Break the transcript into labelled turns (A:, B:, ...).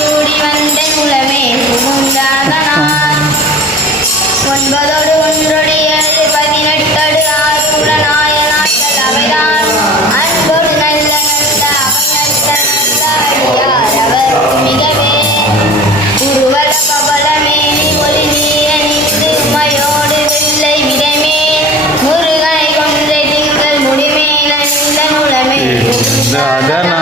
A: சூடி வந்த குலமே சுமுந்தாதனார் ஒன்பதோடு ஒன்றொடைய பதினெட்டோடு ஆறு குலநாயனார்கள் அவைதான் அன்போடு நல்ல நல்ல அவையார் அவருக்கு மிகவே. உருவர பபலமே ஒரு நீர நின்று வெள்ளை விடமே. முருகனை கொன்ற திங்கள் முடிமே நல்ல குலமே. சுந்தாதனார்